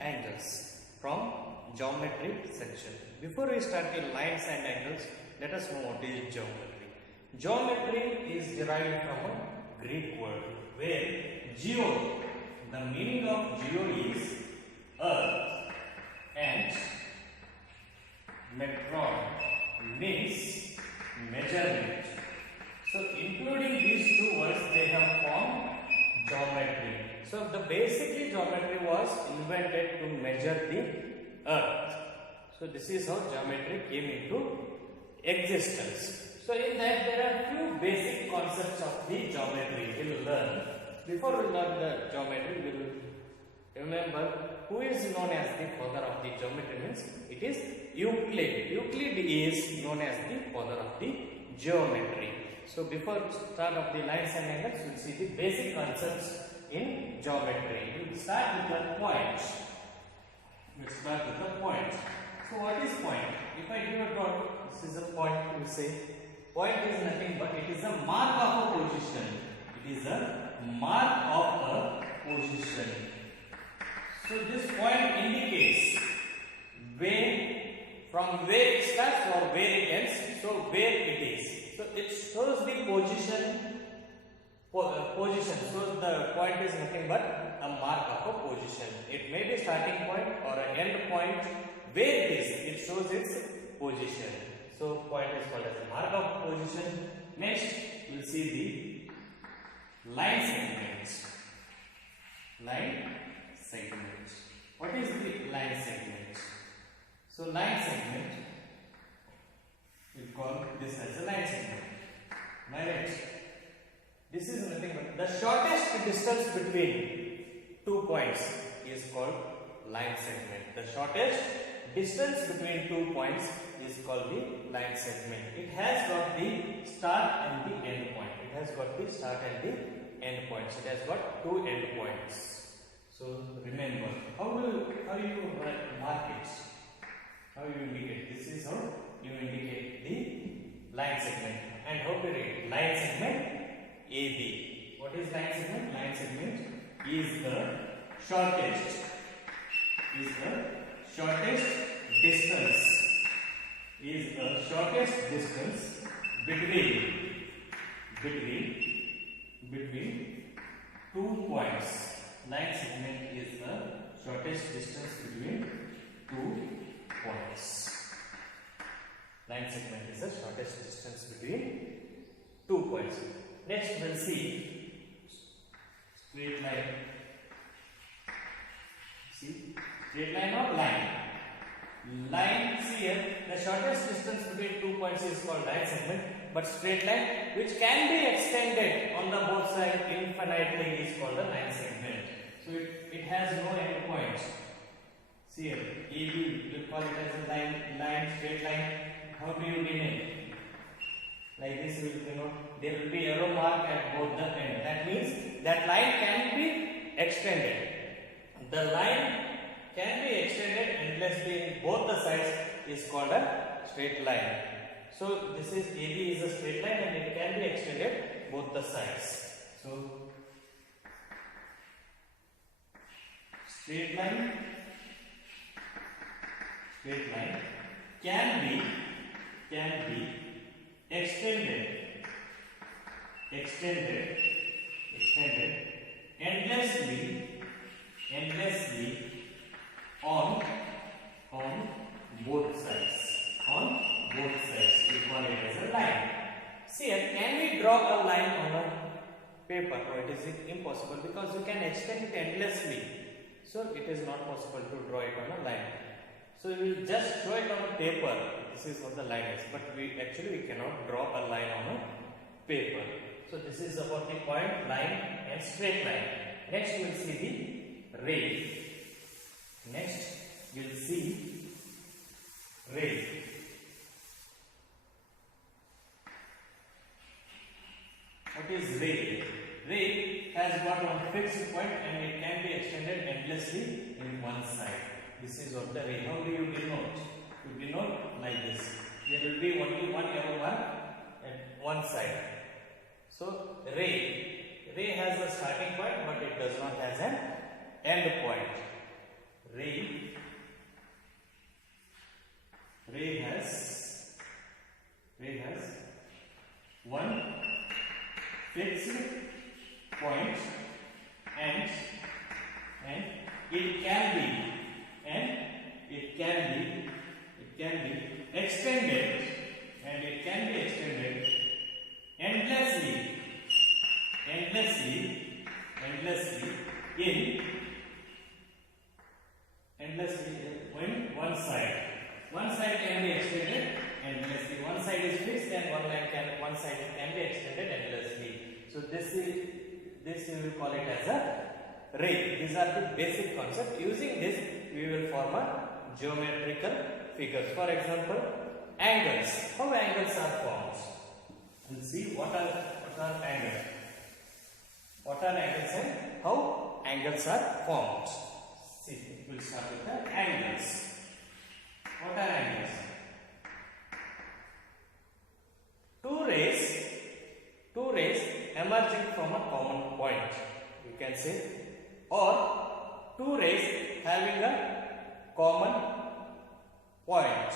angles from geometry section. Before we start the lines and angles, let us know what is geometry. Geometry is derived from a Greek word where geo, the meaning of geo is earth, and metron means measurement. So including these two words, they have formed geometry. So the basically geometry was invented to measure the earth. So this is how geometry came into existence. So in that there are few basic concepts of the geometry we will learn. Before we learn the geometry, we will remember who is known as the father of the geometry means it is Euclid. Euclid is known as the father of the geometry. So before start of the lines and angles, we will see the basic concepts in geometry. We will start with the point. Let's start with the point. So what is point? If I give a dot, this is a point, we say point is nothing but it is a mark of a position. It is a mark of a position. So this point indicates where, from where it starts or where it ends, so where it is. So it shows the position. So the point is nothing but a mark of a position. It may be starting point or an end point. Where it is, it shows its position. So point is called as a mark of position. Next, we will see the line segment. Line segment. What is the line segment? So line segment, we call this as a line segment. Right. This is nothing but the shortest distance between 2 points is called line segment. The shortest distance between 2 points is called the line segment. It has got the start and the end point. It has got the start and the end points. It has got 2 end points. So remember, how you mark it? How you indicate? This is how you indicate the line segment. And how to read? Line segment AB. What is line segment? Line segment is the shortest. Is the shortest distance. Is the shortest distance between 2 points. Line segment is the shortest distance between 2 points. Line segment is the shortest distance between 2 points. Next we will see straight line. See, straight line or line. Line, see here, the shortest distance between 2 points is called line segment, but straight line which can be extended on the both sides infinitely is called a line segment. So it has no end point. See here, AB, we call it as a line, straight line. How do you rename? Like this, there will be arrow mark at both the ends. That means that line can be extended. The line can be extended endlessly in both the sides is called a straight line. So this is AB is a straight line and it can be extended both the sides. So straight line can be extended endlessly on both sides. We call it as a line. See, can we draw a line on a paper? No, it is impossible because you can extend it endlessly. So it is not possible to draw it on a line. So we will just draw it on a paper. This is what the line is. But we cannot draw a line on a paper. So this is about the point, line and straight line. Next we will see the ray. What is ray? Ray has got one fixed point and it can be extended endlessly in one side. This is what the ray. How do you denote? You denote like this. There will be only one arrow mark at one side. So ray has a starting point, but it does not have an end point. Ray can be extended, and it can be extended endlessly in one side. One side can be extended endlessly. One side is fixed and one side can be extended endlessly. So this we will call it as a ray. These are the basic concepts. Using this we will form a geometrical figures. For example, angles. How angles are formed? We'll see what are angles. What are angles and how angles are formed. See, we'll start with the angles. What are angles? Two rays emerging from a common point, you can say, or two rays having a common point,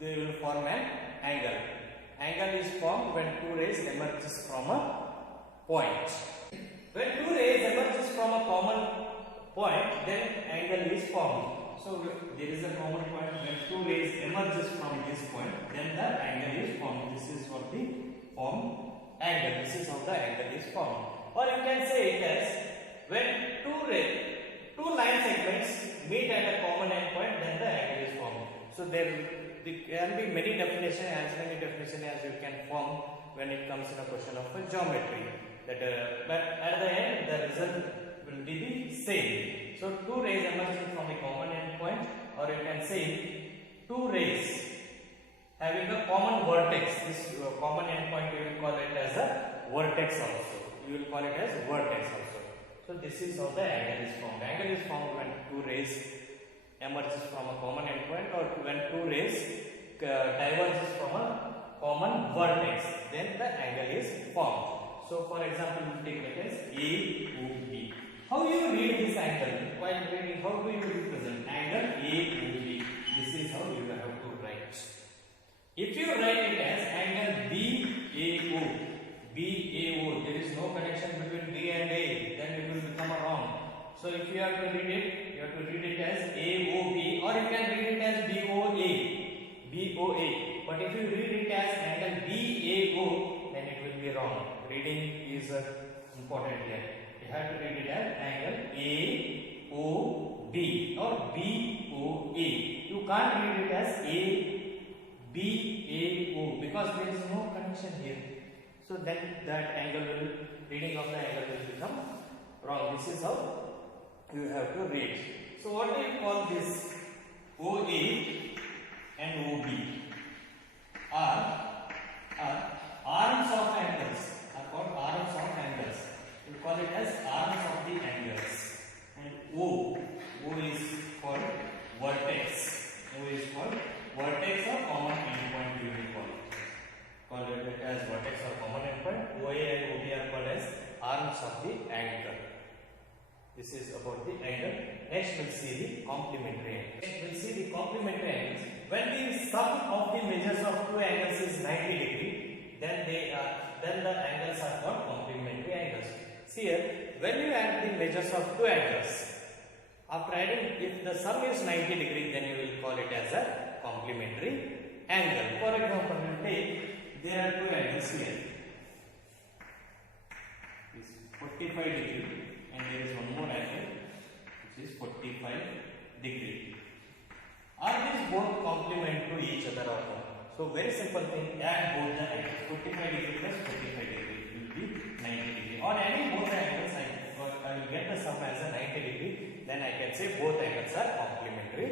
they will form an angle. Angle is formed when two rays emerges from a point. When two rays emerges from a common point, then angle is formed. So there is a common point. When two rays emerges from this point, then the angle is formed. This is what the form angle. This is how the angle is formed. Or you can say it as when two line segments meet at a common endpoint, then the angle is formed. So there can be many definitions, as you can form when it comes in a question of a geometry. But at the end, the result will be the same. So two rays emerging from a common endpoint, or you can say two rays having a common vertex. This common endpoint you will call it as a vertex also. So this is how the angle is formed. Angle is formed when two rays emerges from a common endpoint, or when two rays diverges from a common vertex. Then the angle is formed. So for example, we take it as AOB. How you read this angle? While reading, how do you represent angle AOB? This is how you have to write. If you write it as angle BAO, there is no connection between B and A, then it will become wrong. So if you have to read it, you have to read it as AOB, or you can read it as BOA. But if you read it as angle BAO, then it will be wrong. Reading is important here. You have to read it as angle AOB or BOA. You can't read it as ABAO because there is no connection here. So then that reading of the angle will become wrong. This is how you have to read. So what do you call this? OA and OB are arms of angles. We call it as arms of the angles. And O is called vertex. Vertex or common endpoint, we will call it as vertex or common endpoint. OA and OB are called as arms of the angle. This is about the angle. Next we'll see the complementary angles. When the sum of the measures of two angles is 90 degree, then the angles are called complementary angles. See here, when you add the measures of two angles, after adding, if the sum is 90 degree, then you will call it as a complementary angle. For example, we take, there are two angles here. This 45 degree, and there is one more angle which is 45 degree. Are these both complement to each other or not? So very simple thing, add both the angles. 45 degree plus 45 degree will be 90 degree. On adding both the angles, I will get the sum as a 90 degree. Then I can say both angles are complementary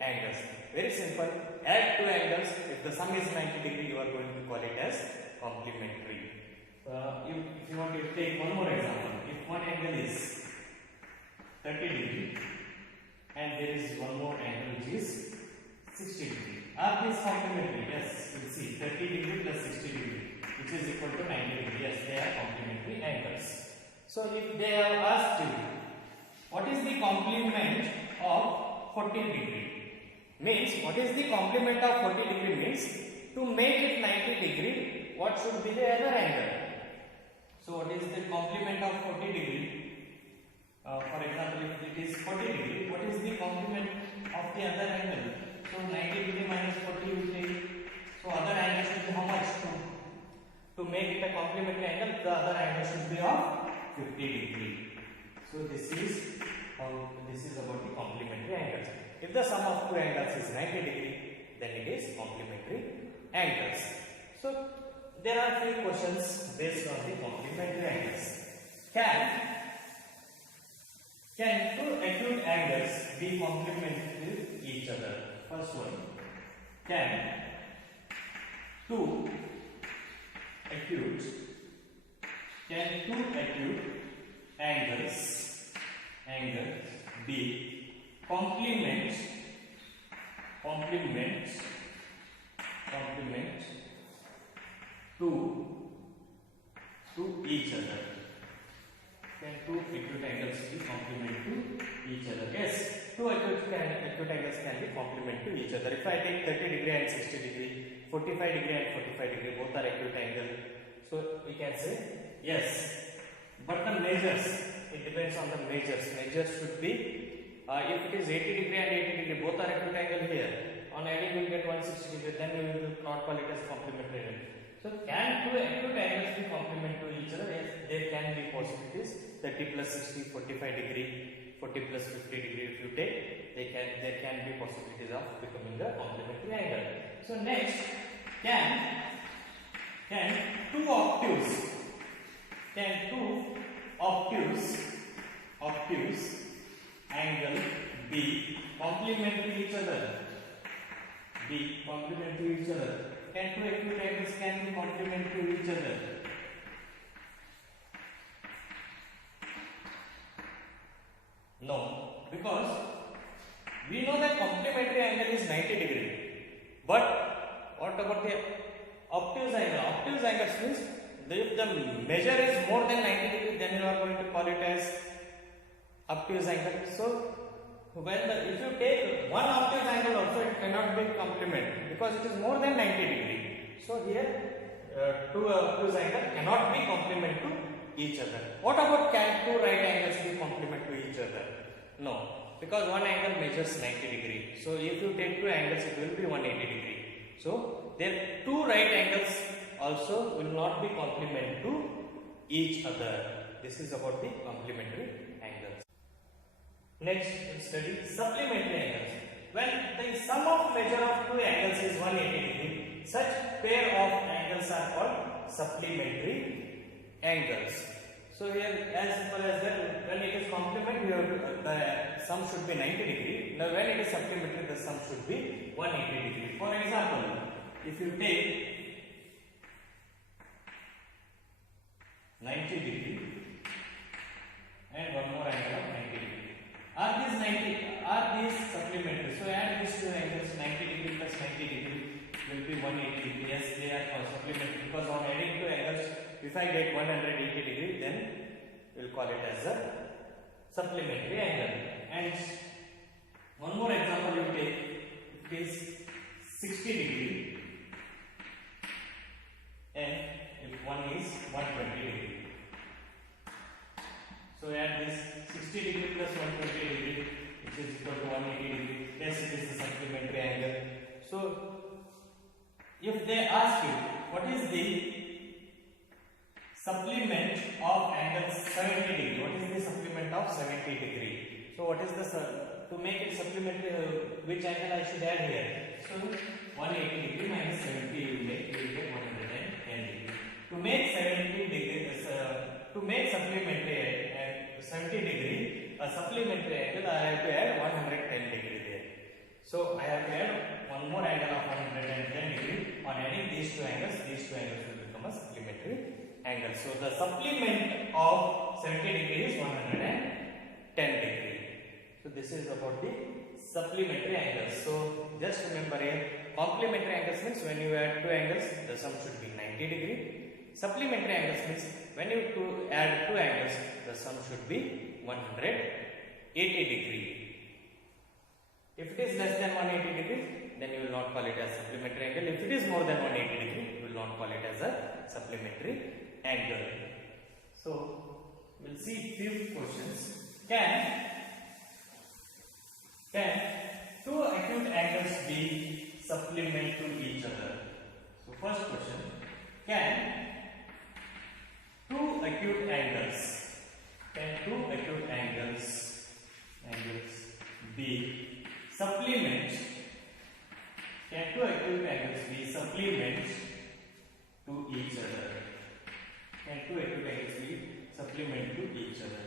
angles. Very simple. Add two angles. If the sum is 90 degree, you are going to call it as complementary. If you want to take one more example, if one angle is 30 degree and there is one more angle which is 60 degree. Are these complementary? Yes, you will see 30 degree plus 60 degree which is equal to 90 degree. Yes, they are complementary angles. So if they have asked you what is the complement of 40 degree, means what is the complement of 40 degree means to make it 90 degree, what should be the other angle? So what is the complement of 40 degree? For example, if it is 40 degree, what is the complement of the other angle? So 90 degree minus 40 So this is about the complementary angles. If the sum of two angles is 90 degree, then it is complementary angles. So there are few questions based on the complementary angles. Can two acute angles be complementary to each other? First one. Can two acute angles be complement to each other? Can two acute angles be complement to each other? Yes, two acute angles can be complement to each other. If I take 30 degree and 60 degree, 45 degree and 45 degree, both are acute angle. So we can say yes. But the measures, it depends on the measures. Measures should be, if it is 80 degree and 80 degree, both are acute angle here. On adding we will get 160 degree, then we will not call it as complementary angle. So can two acute angles be complement to each other? Yes, there can be possibilities. 30 plus 60, 45 degree, 40 plus 50 degree. If you take, there can be possibilities of becoming a complementary angle. So next, can two obtuse angle be complement to each other? Can two acute angles can be complement to each other? No, because we know that complementary angle is 90 degree. But what about the obtuse angle? Obtuse angle means if the measure is more than 90 degree, then you are going to call it as obtuse angle. So if you take one obtuse angle also, it cannot be complement because it is more than 90 degree. So here two obtuse angle cannot be complement to each other. What about can two right angles be complement to each other? No, because one angle measures 90 degree. So if you take two angles, it will be 180 degree. So there two right angles also will not be complement to each other. This is about the complementary angles. Next, we'll study supplementary angles. When the sum of measure of two angles is 180 degree, such pair of angles are called supplementary angles. So here, as simple as that, when it is complement, the sum should be 90 degree. Now when it is supplementary, the sum should be 180 degree. For example, if you take 90 degree and one more angle of 90 degree. Are these supplementary? So add these two angles, 90 degree plus 90 degree will be 180 degree. Yes, they are supplementary because on adding two angles, if I get 180 degree, then we'll call it as a supplementary angle. And one more example you take, it is 60 degree and if one is 120 degree. So add this 60 degree plus 120 degree, which is equal to 180 degree. Yes, it is a supplementary angle. So if they ask you what is the supplement of angle 70 degree, what is the supplement of 70 degree? So what is the to make it supplementary, which angle I should add here? So 180 degree minus 70 you will get 110 degree. To make 70 degree, to make supplementary 70 degree a supplementary angle, I have to add 110 degree there. So I have to add one more angle of 110 degree. On adding these two angles will become a supplementary angle. So the supplement of 70 degree is 110 degree. So this is about the supplementary angles. So just remember here, complementary angles means when you add two angles, the sum should be 90 degree. Supplementary angles means when you add two angles, the sum should be 180 degree. If it is less than 180 degree, then you will not call it as supplementary angle. If it is more than 180 degree, you will not call it as a supplementary angle. So we'll see few questions. Can two acute angles be supplement to each other? So first question, can two acute angles Can two acute angles be supplement? Can two acute angles be supplement to each other? Can two acute angles be supplement to each other?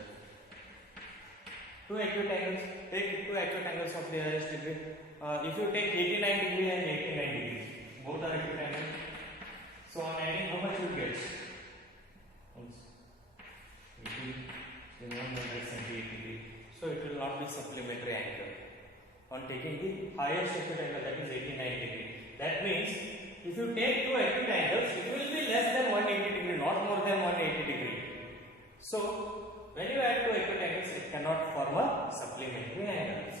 Two acute angles. Take two acute angles of the highest degree. If you take 89 degree and 89 degree, both are acute angles. So on adding, how much you get? 178 degree. So it will not be supplementary angle. On taking the highest acute angle, that is 89 degree. That means if you take two acute angles, it will be less than 180 degree, not more than 180 degree. So when you add two acute angles, it cannot form a supplementary angle.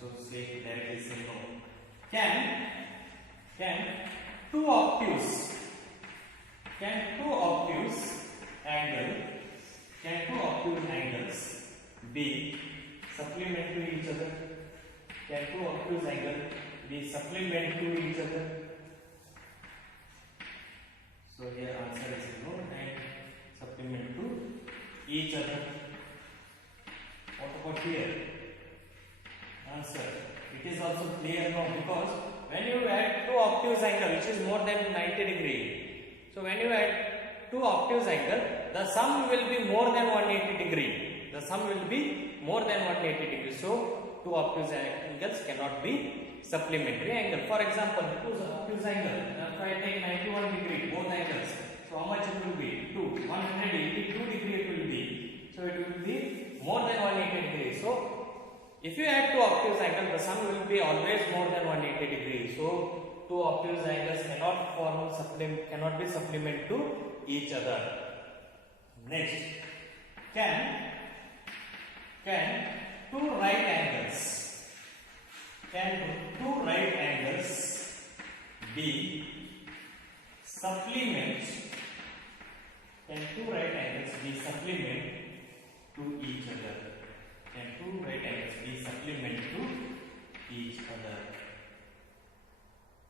So say directly say no. Can two obtuse angles be supplement to each other? Can two obtuse angles be supplement to each other? So here answer is no and supplement to each other. What about here? Answer. It is also clear no, because when you add two obtuse angle which is more than 90 degree. So when you add two obtuse angle, the sum will be more than 180 degree. The sum will be more than 180 degree. So two obtuse angles cannot be supplementary angle. For example, two obtuse angle. If I take 91 degree, both angles. So how much it will be? 182 degree it will be. So it will be more than 180 degree. So if you add two obtuse angles, the sum will be always more than 180 degree. So two obtuse angles cannot be supplement to each other. Next, can two right angles be supplement? Can two right angles be supplement to each other? Can two right angles be supplement to each other?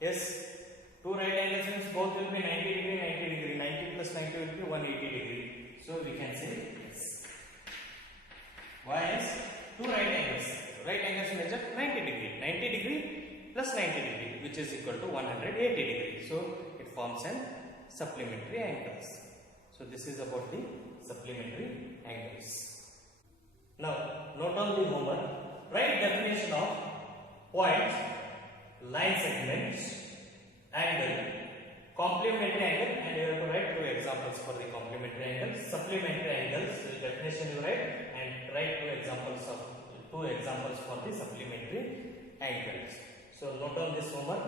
Yes, two right angles means both will be 90 degree, 90 degree. 90 plus 90 will be 180 degree. So we can say yes. Why is two right angles? Right angles measure 90 degree. 90 degree plus 90 degree, which is equal to 180 degree. So it forms an supplementary angles. So this is about the supplementary angles. Now note on the homework. Write definition of point, line segment, angle, complementary angle, and you have to write two examples for the complementary angle. Supplementary angles, the definition you write, and write two examples for the supplementary angles. So note on this homework.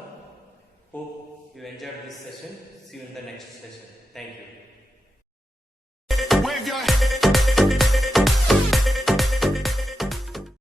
Hope you enjoyed this session. See you in the next session. Thank you. Wave your